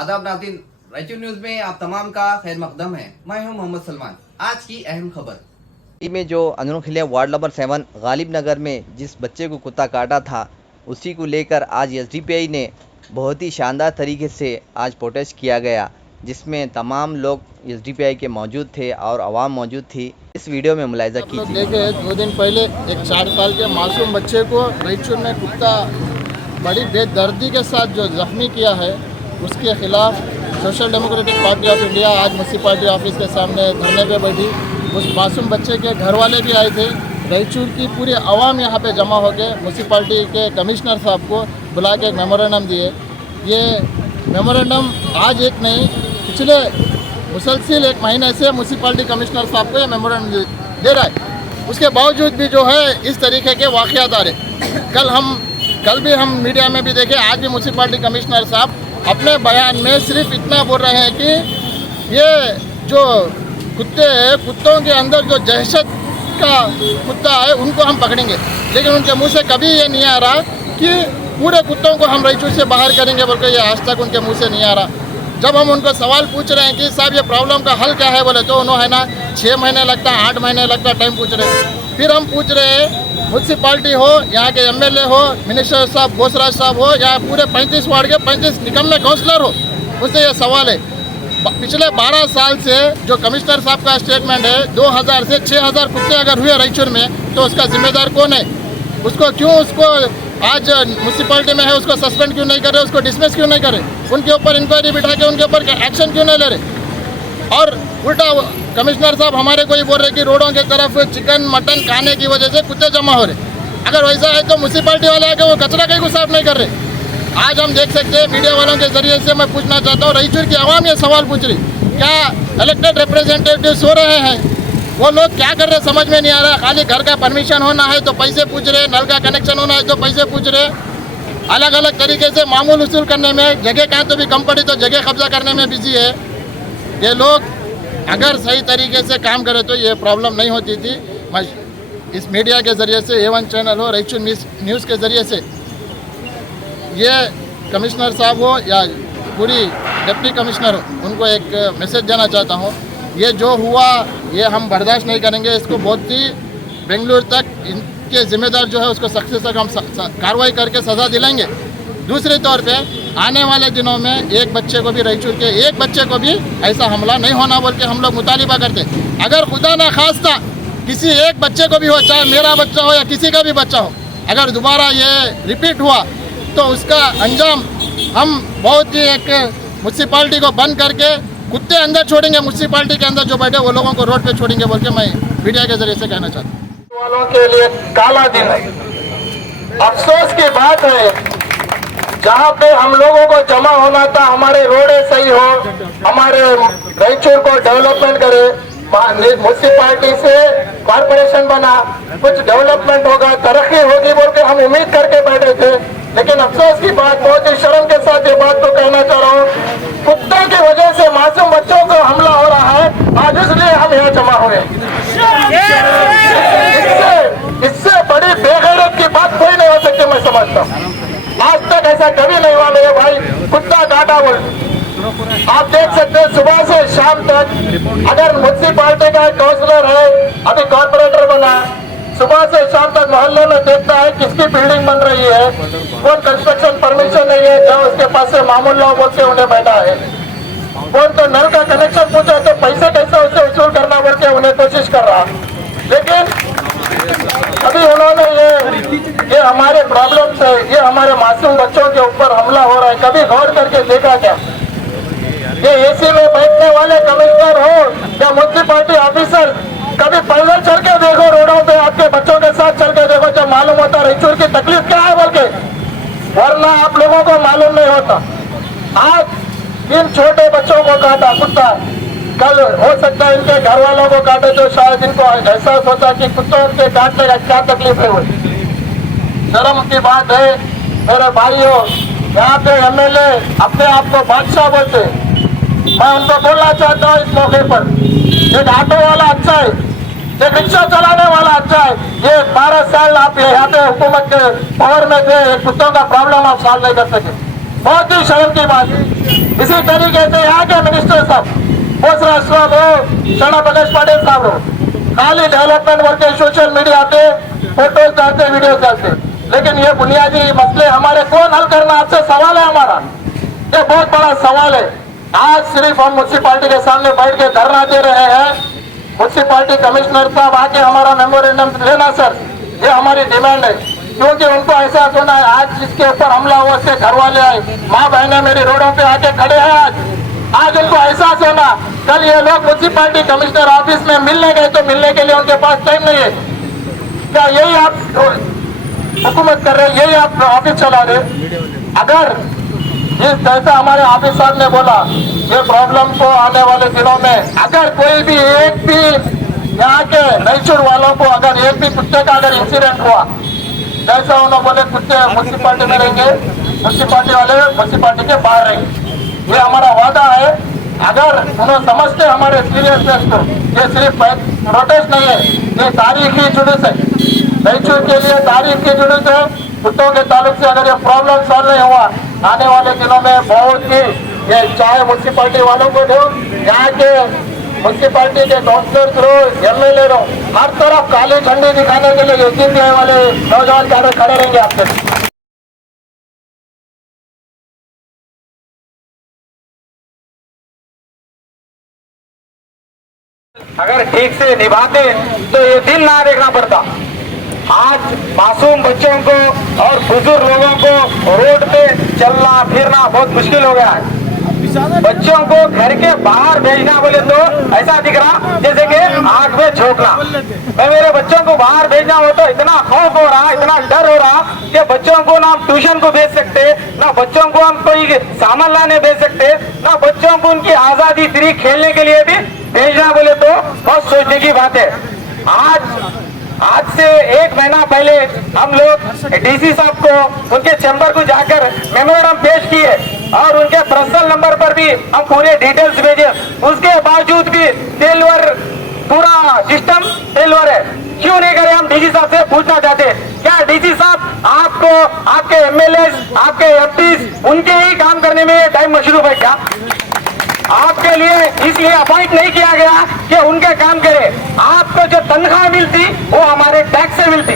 आदाब नाज़रीन, रायचूर न्यूज में आप तमाम का खैर मकदम है। मैं हूं मोहम्मद सलमान। आज की अहम खबर में जो अंदरूनखिलिया वार्ड नंबर 7 गालिब नगर में जिस बच्चे को कुत्ता काटा था, उसी को लेकर आज एसडीपीआई ने बहुत ही शानदार तरीके से आज प्रोटेस्ट किया गया, जिसमें तमाम लोग एसडीपीआई के मौजूद थे और आवाम मौजूद थी। इस वीडियो में मुलाहिजा कीजिए। देखे 2 दिन पहले एक 4 साल के मासूम बच्चे को रायचूर में कुत्ता बड़ी बेदर्दी के साथ जो जख्मी किया है, उसके खिलाफ social democratic party of India आज म्यूनसिपालिटी ऑफिस के सामने धरने पे बैठी। उस मासूम बच्चे के घर वाले भी आए थे। रायचूर की पूरी आवाम यहाँ पे जमा हो गए। म्यूनसिपालिटी के कमिश्नर साहब को बुला के एक मेमोरेंडम दिए। ये मेमोरेंडम आज एक नहीं, पिछले मुसलसिल 1 महीने से म्यूनसिपालिटी कमिश्नर साहब को ये मेमोरेंडम दे रहा है। उसके बावजूद भी जो है इस तरीके के वाक़यात आ रहे। कल भी हम मीडिया में भी देखे, आज भी म्यूनसिपालिटी कमिश्नर साहब अपने बयान में सिर्फ इतना बोल रहे हैं कि ये जो कुत्ते हैं, कुत्तों के अंदर जो दहशत का कुत्ता है उनको हम पकड़ेंगे, लेकिन उनके मुंह से कभी ये नहीं आ रहा कि पूरे कुत्तों को हम रायचूर से बाहर करेंगे बोल के। ये आज तक उनके मुंह से नहीं आ रहा। जब हम उनको सवाल पूछ रहे हैं कि साहब ये प्रॉब्लम का हल क्या है बोले, तो उन्होंने ना 6 महीने लगता है, 8 महीने लगता है टाइम पूछ रहे हैं। फिर हम पूछ रहे हैं म्यूनसिपालिटी हो, यहाँ के एमएलए हो, मिनिस्टर साहब घोषराज साहब हो, या पूरे 35 वार्ड के 35 निकम्मे काउंसलर हो, उससे ये सवाल है। पिछले 12 साल से जो कमिश्नर साहब का स्टेटमेंट है, 2000 से 6000 कुत्ते अगर हुए रायचूर में, तो उसका जिम्मेदार कौन है? उसको आज म्यूनसिपालिटी में है, उसको सस्पेंड क्यों नहीं कर रहे, उसको डिसमिस क्यों नहीं कर रहे, उनके ऊपर इंक्वायरी बिठा के उनके ऊपर एक्शन क्यों नहीं ले रहे? और उल्टा कमिश्नर साहब हमारे को ही बोल रहे कि रोडों के तरफ चिकन मटन खाने की वजह से कुत्ते जमा हो रहे। अगर वैसा है तो म्यूनसिपालिटी वाले आके वो कचरा कहीं को साफ नहीं कर रहे। आज हम देख सकते हैं, मीडिया वालों के जरिए से मैं पूछना चाहता हूँ, रायचूर की आवाम ये सवाल पूछ रही, क्या इलेक्टेड रिप्रेजेंटेटिव सो रहे हैं? वो लोग क्या कर रहे समझ में नहीं आ रहा। खाली घर का परमिशन होना है तो पैसे पूछ रहे, नल का कनेक्शन होना है तो पैसे पूछ रहे, अलग अलग तरीके से मामूल वसूल करने में, जगह कहाँ तो भी कम पड़ी तो जगह कब्जा करने में बिजी है। ये लोग अगर सही तरीके से काम करें तो ये प्रॉब्लम नहीं होती थी। मैं इस मीडिया के ज़रिए से, A1 चैनल हो, रायचूर न्यूज़ के ज़रिए से ये कमिश्नर साहब हो या पूरी डिप्टी कमिश्नर हो, उनको एक मैसेज देना चाहता हूँ। ये जो हुआ ये हम बर्दाश्त नहीं करेंगे। इसको बहुत ही बेंगलुरु तक इनके ज़िम्मेदार जो है उसको सख्ती से हम कार्रवाई करके सज़ा दिलाएंगे। दूसरे तौर पे आने वाले दिनों में एक बच्चे को भी, रायचूर के एक बच्चे को भी ऐसा हमला नहीं होना बोल के हम लोग मुतालिबा करते। अगर खुदा ना खास्ता किसी एक बच्चे को भी हो, चाहे मेरा बच्चा हो या किसी का भी बच्चा हो, अगर दोबारा ये रिपीट हुआ तो उसका अंजाम हम बहुत ही एक म्यूनसिपालिटी को बंद करके कुत्ते अंदर छोड़ेंगे, म्यूनसिपालिटी के अंदर जो बैठे वो लोगों को रोड पे छोड़ेंगे बोल के मैं मीडिया के जरिए से कहना चाहता हूँ। वालों के लिए काला दिन है। अफसोस की बात है, जहाँ पे हम लोगों को जमा होना था, हमारे रोडें सही हो, हमारे रायचूर को डेवलपमेंट करे, म्यूनसिपालिटी से कॉर्पोरेशन बना, कुछ डेवलपमेंट होगा, तरक्की होगी बोल के हम उम्मीद करके बैठे थे। लेकिन अफसोस की बात, बहुत ही शर्म के साथ ये बात को कहना चाह रहा हूँ, कुत्तों की वजह से मासूम बच्चों को हमला हो रहा है। आज इसलिए हम यहाँ जमा हुए। इससे बड़ी बेगैरत की बात कोई नहीं हो सकती, मैं समझता हूँ। आज तक ऐसा कभी नहीं हुआ मेरे भाई, कुत्ता काटा बोल। आप देख सकते हैं सुबह से शाम तक, अगर म्यूनसिपालिटी का काउंसलर है, अभी कॉर्पोरेटर बना, सुबह से शाम तक मोहल्ले में देखता है किसकी बिल्डिंग बन रही है, कौन कंस्ट्रक्शन परमिशन नहीं है, जो उसके पास से मामूल लो बोल के उन्हें बैठा है, कौन तो नल का कनेक्शन पूछा तो पैसे कैसे उसे वसूल करना बोल के उन्हें कोशिश कर रहा। लेकिन अभी उन्होंने ये हमारे प्रॉब्लम्स है, ये हमारे मासूम बच्चों के ऊपर हमला हो रहा है, कभी गौर करके देखा क्या? ये एसी में बैठने वाले कमिश्नर हो या म्यूनसिपालिटी ऑफिसर, कभी पैदल चल के देखो रोडों पे, आपके बच्चों के साथ चल के देखो, जब मालूम होता रायचूर की तकलीफ क्या है बोल के, वरना आप लोगों को मालूम नहीं होता। आज इन छोटे बच्चों को काटा कुत्ता, कल हो सकता है इनके घर वालों को काटे तो शायद इनको एहसास होता कि कुत्तों के काटने का क्या तकलीफ है। हुई शर्म की बात है मेरे भाइयों, यहाँ पे एमएलए अपने आप को बादशाह बोलते। मैं उनको बोलना चाहता हूँ इस मौके पर, एक ऑटो वाला अच्छा है, एक रिक्शा चलाने वाला अच्छा है। ये 12 साल आप यहाँ पे हुकूमत के पावर में थे, कुत्तों का प्रॉब्लम आप सॉल्व नहीं कर सके, बहुत ही शर्म की बात है। इसी तरीके से यहाँ के मिनिस्टर साहब बोस राष्ट्रवाद हो, शरणा प्रकाश पाटिल साहब हो, खाली डेवलपमेंट वर्क के सोशल मीडिया पे फोटोज डालते, वीडियो डालते, लेकिन ये बुनियादी मसले हमारे कौन हल करना, आपसे सवाल है हमारा। ये बहुत बड़ा सवाल है। आज सिर्फ हम म्युनिसिपालिटी के सामने बैठ के धरना दे रहे हैं। म्युनिसिपालिटी कमिश्नर साहब आके हमारा मेमोरेंडम लेना सर, ये हमारी डिमांड है, क्योंकि उनको एहसास होना है आज जिसके ऊपर हमला हुआ उसके घर वाले आए, माँ बहने मेरी रोडों पे आके खड़े हैं। आज उनको एहसास होना, कल ये लोग म्युनिसिपालिटी कमिश्नर ऑफिस में मिलने गए तो मिलने के लिए उनके पास टाइम नहीं है। क्या यही आप हुकूमत कर रहे हैं, यही आप ऑफिस चला रहे? अगर जिस जैसा हमारे ऑफिस साहब ने बोला, ये प्रॉब्लम को आने वाले दिनों में अगर कोई भी एक भी यहाँ के रईचूर वालों को अगर एक भी कुत्ते का अगर इंसिडेंट हुआ, जैसा उन्होंने बोले कुत्ते म्युनिसिपालिटी में रहेंगे, म्युनिसिपालिटी वाले म्युनिसिपालिटी के बाहर रहेंगे, ये हमारा वादा है। अगर उन्होंने समझते हमारे सीरियसनेस को, ये सिर्फ प्रोटेस्ट नहीं है, ये तारीखी जुलूस है, रईचूर के लिए तारीखी जुलूस है। कुत्तों के ताल्लुक से अगर ये प्रॉब्लम सॉल्व नहीं हुआ, आने वाले दिनों में बहुत ही, ये चाहे म्युनिसिपालिटी वालों को दो, यहाँ के म्युनिसिपालिटी के काउंसलर रहो, एमएलए रहो, हर तरफ काली झंडी दिखाने के लिए यूपीआई वाले नौजवान कैडर खड़े रहेंगे आपके। अगर ठीक से निभाते तो ये दिन ना देखना पड़ता। आज मासूम बच्चों को और बुजुर्ग लोगों को रोड पे चलना फिरना बहुत मुश्किल हो गया है। बच्चों को घर के बाहर भेजना बोले तो ऐसा दिख रहा जैसे कि आग में झोंकना। मैं मेरे बच्चों को बाहर भेजना हो तो इतना खौफ हो रहा, इतना डर हो रहा कि बच्चों को ना हम ट्यूशन को भेज सकते, ना बच्चों को हम कोई सामान लाने भेज सकते, ना बच्चों को उनकी आजादी फ्री खेलने के लिए भी भेजना बोले तो बहुत सोचने की बात है। आज से 1 महीना पहले हम लोग डीसी साहब को उनके चैम्बर को जाकर मेमोरेंडम पेश किए और उनके पर्सनल नंबर पर भी हम पूरे डिटेल्स भेजे। उसके बावजूद भी फेलवर, पूरा सिस्टम फेलवर है। क्यों नहीं करे? हम डीसी साहब से पूछना चाहते, क्या डीसी साहब आपको आपके एमएलए, आपके एफपीज उनके ही काम करने में टाइम मशरूफ है क्या? आपके लिए इसलिए अपॉइंट नहीं किया गया कि उनके काम करे। आपको जो तनख्वाह मिलती वो हमारे टैक्स से मिलती,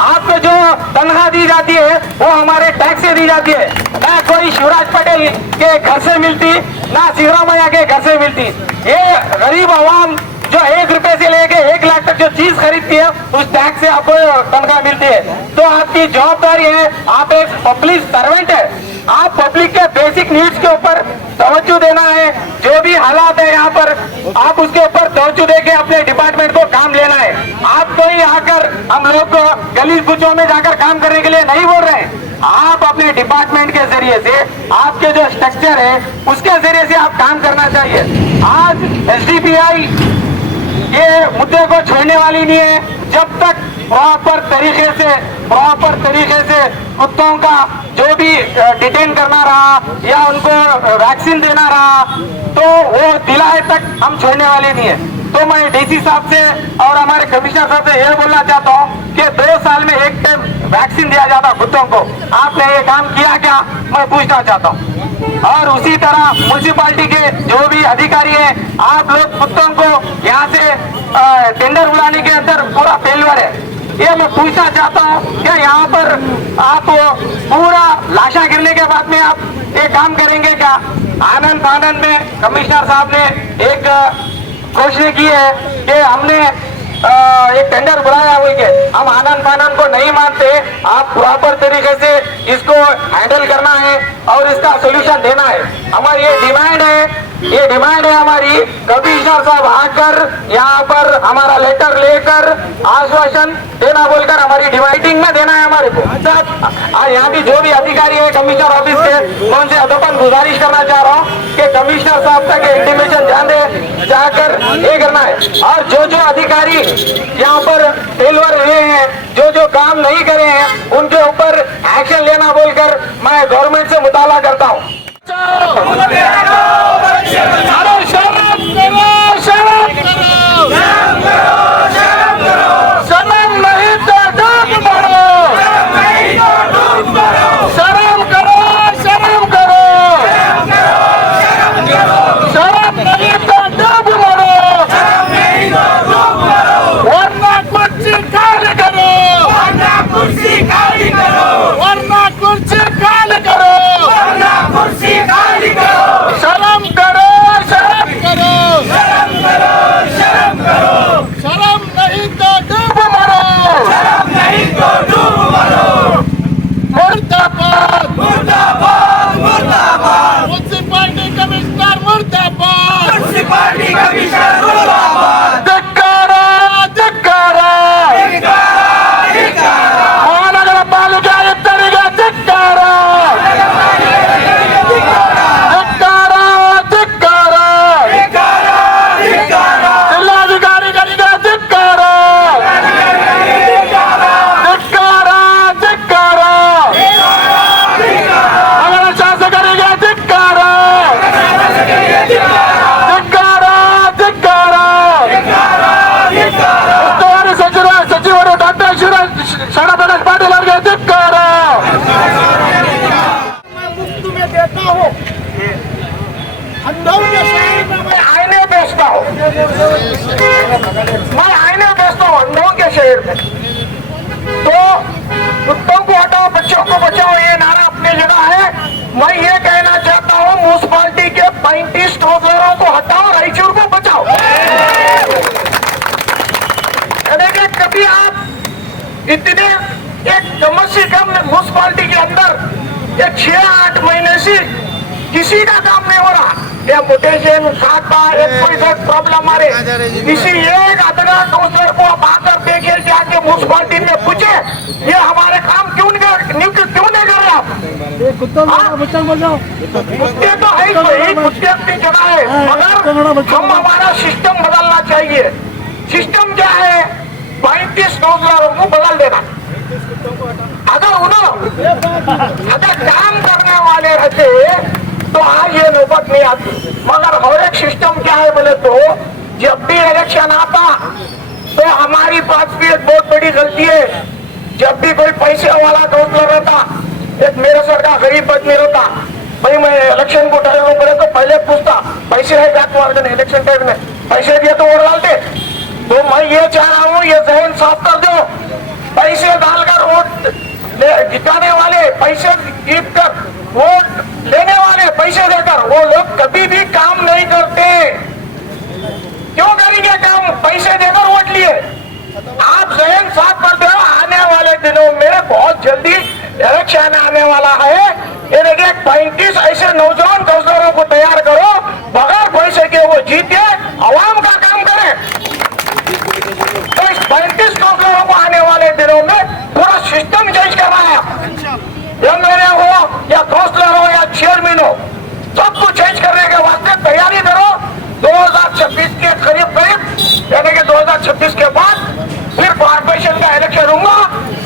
आपको जो तनख्वाह दी जाती है वो हमारे टैक्स से दी जाती है, ना कोई शिवराज पटेल के घर से मिलती, ना सिद्धरामैया के घर से मिलती। ये गरीब आवाम जो 1 रुपए से लेके 1 लाख तक जो चीज खरीदती है उस टैक्स से आपको तनख्वाह मिलती है। तो आपकी जवाबदारी है, आप एक पब्लिक सर्वेंट है, आप पब्लिक के बेसिक नीड्स के ऊपर तवज्जो देना है। जो भी हालात है यहाँ पर आप उसके ऊपर तवज्जो देके अपने डिपार्टमेंट को काम लेना है। आपको ही आकर हम लोग गली कूचों में जाकर काम करने के लिए नहीं बोल रहे हैं। आप अपने डिपार्टमेंट के जरिए से, आपके जो स्ट्रक्चर है उसके जरिए से आप काम करना चाहिए। आज एसडीपीआई ये मुद्दे को छोड़ने वाली नहीं है जब तक प्रॉपर तरीके से कुत्तों का जो भी डिटेन करना रहा या उनको वैक्सीन देना रहा तो वो दिलाए तक हम छोड़ने वाले नहीं है। तो मैं डीसी साहब से और हमारे कमिश्नर साहब से ये बोलना चाहता हूँ कि 2 साल में 1 टाइम वैक्सीन दिया जाता कुत्तों को, आपने ये काम किया क्या? मैं पूछना चाहता हूँ। और उसी तरह म्युनिसिपालिटी के जो भी अधिकारी हैं, आप लोग कुत्तों को यहाँ से टेंडर बुलाने के अंदर पूरा फेलवर है। ये मैं पूछना चाहता हूँ क्या यहाँ पर आप पूरा लाशा गिरने के बाद में आप ये काम करेंगे क्या? आनंद फानंद में कमिश्नर साहब ने एक घोषणा की है कि हमने एक टेंडर बुलाया हुई के हम आनंद फानंद को नहीं मानते, आप प्रॉपर तरीके से इसको हैंडल करना है और इसका सोल्यूशन देना है। हमारी ये डिमांड है हमारी। कमिश्नर साहब आकर यहाँ पर हमारा लेटर लेकर आश्वासन देना बोलकर हमारी डिवाइडिंग में देना है हमारे को। यहाँ भी जो भी अधिकारी है कमिश्नर ऑफिस के, मैं उनसे अदबन गुजारिश करना चाह रहा हूँ कि कमिश्नर साहब तक इंटीमेशन ध्यान दे जाकर ये करना है। और जो जो अधिकारी यहाँ पर फेलवर रहे हैं, जो जो काम नहीं करे हैं, उनके ऊपर एक्शन लेना बोलकर मैं गवर्नमेंट से मुताला करता हूँ। ಧಿಕ್ಕಾರ ಧಿಕ್ಕಾರ ಮಹಾನಗರ ಪಾಲಿಕೆ ಆಯುಕ್ತರಿಗೆ ಧಿಕ್ಕಾರ ಧಿಕ್ಕಾರ ಧಿಕ್ಕಾರ ಜಿಲ್ಲಾಧಿಕಾರಿಗಳಿಗೆ ಧಿಕ್ಕಾರ ಧಿಕ್ಕಾರ ಧಿಕ್ಕಾರ ನಗರ ಶಾಸಕರಿಗೆ ಧಿಕ್ಕಾರ ಧಿಕ್ಕಾರ ಧಿಕ್ಕಾರ ಉಸ್ತುವಾರಿ ಸಚಿವರು ಡಾಕ್ಟರ್ ಶರಣಬಸಪ್ಪ ಪಾಟೀಲ್ ಅವರಿಗೆ ಧಿಕ್ಕಾರ मुफ्त में देता हूँ अंधों के शहर में मैं आईने बेचता हूँ मैं आईने बेचता हूँ अंधों के शहर में तो कुत्तों को हटाओ बच्चों को बचाओ ये नारा अपनी जगह है मैं ये कहना चाहता हूँ म्यूनसिपालिटी के 35 काउंसलरों को हटाओ रायचूर को बचाओ यानी कि कभी आप इतने एक कम से कम म्यूनसिपालिटी के अंदर ये 6-8 महीने से किसी का काम नहीं हो रहा ये मोटेशन खाता एक कोई प्रॉब्लम आ रही किसी एक अदना काउंसलर को आप आकर देखिए जाके म्यूनसिपालिटी में पूछे ये हमारे काम क्यों नहीं कर रहे आप कुत्ते तो है ही कोई कुत्ते अपनी जगह है मगर हम हमारा सिस्टम बदलना चाहिए सिस्टम क्या है 35 काउंसलरों को बदल देना अगर काम करने वाले रहते तो आज ये नौबत नहीं आती मगर और एक सिस्टम क्या है बोले तो जब भी इलेक्शन आता तो हमारी पास भी एक बहुत बड़ी गलती है जब भी कोई पैसे वाला काउंसलर रहता एक मेरे सर का गरीब आदमी रहता भाई मैं इलेक्शन को डरे पड़े तो पहले पूछता पैसे है क्या तुम्हारे इलेक्शन टाइम में पैसे दिए तो वोट डालते तो मैं ये चाह रहा हूँ ये जहन साफ कर दो पैसे डालकर वोट जिताने वाले पैसे जीत कर वोट लेने वाले पैसे देकर वो लोग कभी भी काम नहीं करते क्यों करेंगे काम पैसे देकर वोट लिए आप जहन साफ कर दो आने वाले दिनों में बहुत जल्दी इलेक्शन आने वाला है ये देखिए 35 ऐसे नौजवान काउंसलरों को तैयार करो बगैर पैसे के वो जीते आवाम का काम करे तो इस 35 काउंसलरों को आने वाले दिनों में पूरा सिस्टम चेंज करना है एमएलए हो या काउंसलर हो या चेयरमैन हो सबको चेंज करने के वास्ते तैयारी करो 2026 के करीब यानी कि 2026 के बाद फिर कॉर्पोरेशन का इलेक्शन होगा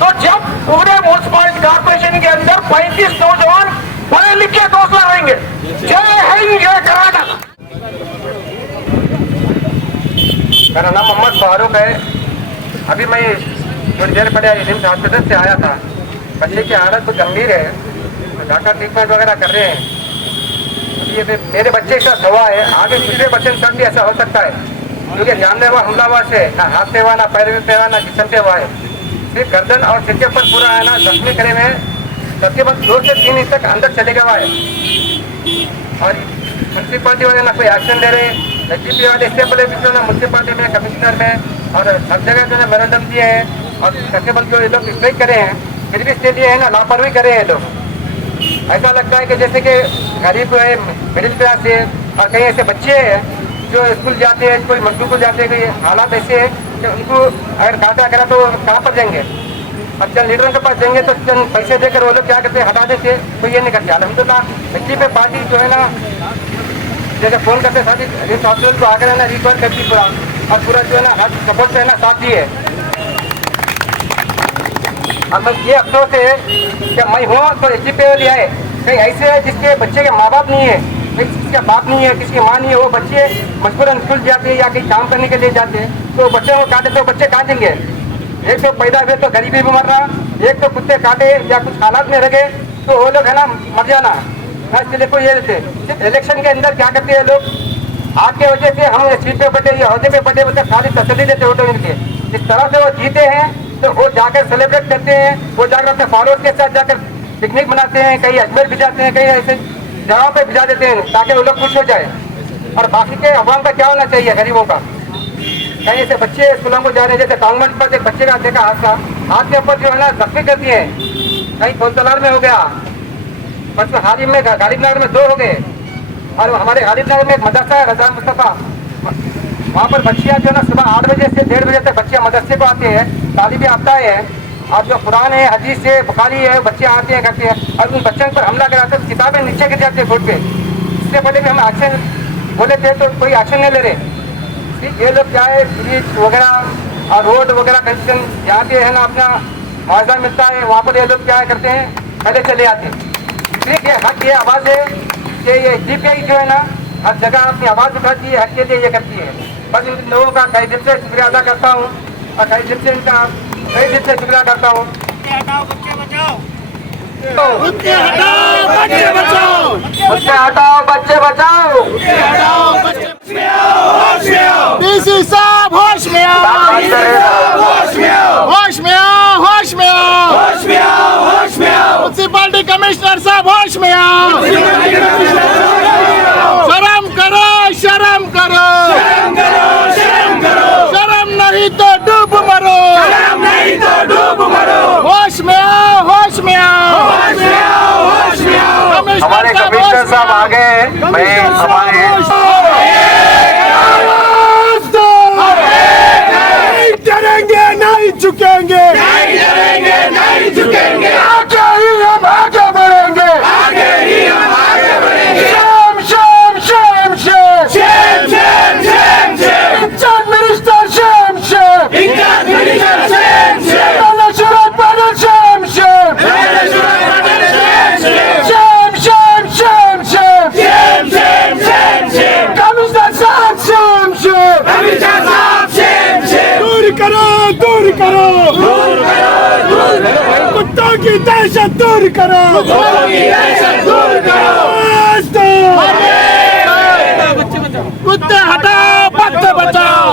तो जब पूरे म्यूनसिपल कॉर्पोरेशन के अंदर 35 नौजवान पढ़े लिखे काउंसलर रहेंगे जय हिंद जय कर्नाटक। मेरा नाम मोहम्मद फारूक है अभी मैं थोड़ी देर पहले रिम्स हॉस्पिटल से आया था बच्चे की हालत तो गंभीर है डॉक्टर ट्रीटमेंट वगैरह कर रहे हैं ये मेरे बच्चे का दवा है आगे दूसरे बच्चे के साथ भी ऐसा हो सकता है क्योंकि जानलेवा हमलावर से ना हाथ से हुआ ना पैर पे हुआ ना जिसम से हुआ है सिर्फ गर्दन और सिर के ऊपर पूरा है ना जख्मी करे में सबके बाद 2 से 3 इंच तक अंदर चले गया है और म्यूनसिपालिटी वाले ना कोई एक्शन ले रहे जीपी वाले इससे पहले भी ना म्यूनसिपालिटी में कमिश्नर में और हर जगह जो है मेमोरेंडम दिए हैं और कंस्टेबल जो ये लोग स्ट्राइक करे हैं फिर भी इसके लिए है ना लापरवाही करे हैं लोग ऐसा लगता है कि जैसे कि गरीब है मिडिल क्लास है और कई ऐसे बच्चे हैं जो स्कूल जाते हैं कोई मजदूर को जाते हैं कोई हालात ऐसे हैं कि उनको अगर काटा करा तो कहाँ पर जाएंगे और चंद लीडरों के पास जाएंगे तो चंद पैसे देकर वो लोग क्या करते हैं हटा देते कोई ये नहीं करते अलहमदुलिल्लाह इसी पे पार्टी जो है ना जैसे फोन करते साथ इस हॉस्पिटल को आकर है ना रिकवर करती पूरा और पूरा जो है ना हर सपोर्ट से है ना साथ दिए और बस ये अफसोस है कि मैं हूँ तो एच पे लिया है कहीं ऐसे है जिसके बच्चे के माँ बाप नहीं है किसी का बाप नहीं है किसी की माँ नहीं है वो बच्चे मजबूरन स्कूल जाते हैं या कहीं काम करने के लिए जाते हैं तो बच्चों को काटे तो बच्चे काटेंगे एक तो पैदा हुए तो गरीबी में मर रहा एक तो कुत्ते काटे या कुछ हालात में रखे तो वो लोग है ना मर जाना इसलिए कोई ये देते सिर्फ इलेक्शन के अंदर क्या करते हैं लोग आपके वजह से हम सीट पे बैठे या अहदे पे बैठे मतलब खाली तसल्ली देते वोटों के इस तरह से वो जीते हैं तो वो जाकर सेलिब्रेट करते हैं वो जाकर अपने फॉलोअर्स के साथ जाकर पिकनिक मनाते हैं कहीं अजमेर भिजाते हैं कहीं ऐसे जगहों पे भिजा देते हैं ताकि वो लोग खुश हो जाए और बाकी के अवाम का क्या होना चाहिए गरीबों का कहीं ऐसे बच्चे स्कूलों को जा रहे हैं जैसे टाउनमेंट पर एक बच्चे का देखा हाथ के ऊपर जो है ना जख्मी कर दिए कहीं कोतलार में हो गया परसों हाल ही में गालिब नगर में 2 हो गए और हमारे गालिब नगर में एक मदरसा है रजा मुस्तफा वहाँ पर बच्चियाँ जो है ना सुबह 8 बजे से 1:30 बजे तक बच्चियाँ मदरसे को आते हैं, तालिबे आता है, और जो कुरान है, हदीस है, बुखारी है, बच्चे आते हैं करते हैं, और उन बच्चों पर हमला कराते हैं, किताबें नीचे गिर जाती है फुट पे। इससे पहले भी हम एक्शन बोले थे तो कोई एक्शन नहीं ले रहे। ये लोग क्या है, ब्रिज वगैरह और रोड वगैरह कंस्ट्रक्शन जहाँ पे है ना अपना मुआवजा मिलता है, वहाँ पर ये लोग क्या करते हैं, पहले चले आते हैं। ठीक है, हक ये आवाज़ है कि ये DPI जो है ना हर जगह अपनी आवाज़ उठाती है, हक के लिए ये करती है। बस इन लोगों का कई दिल से शुक्रिया अदा करता हूँ, और कई दिल से शुक्रिया करता हूँ। कुत्ते हटाओ बच्चे बचाओ, बच्चे हटाओ बच्चे बचाओ। डीसी साहब होश में आओ, होश में आओ, होश में आओ, म्युनिसिपैलिटी कमिश्नर साहब होश में आओ, शर्म करो, शर्म करो, शर्म नहीं तो डूब मरो, होश में आओ, होश में आओ, हमारे कमिश्नर साहब आ गए हैं। मैं हमारे डरेंगे नहीं झुकेंगे, आगे ही हम आगे बढ़ेंगे, शेम इंचार्ज मिनिस्टर शेम शुरुआत पैनल शेम कमिश्नर साहब दूर करो, कुत्तों की दहशत दूर करो, कुत्ते हटाओ बच्चे बचाओ।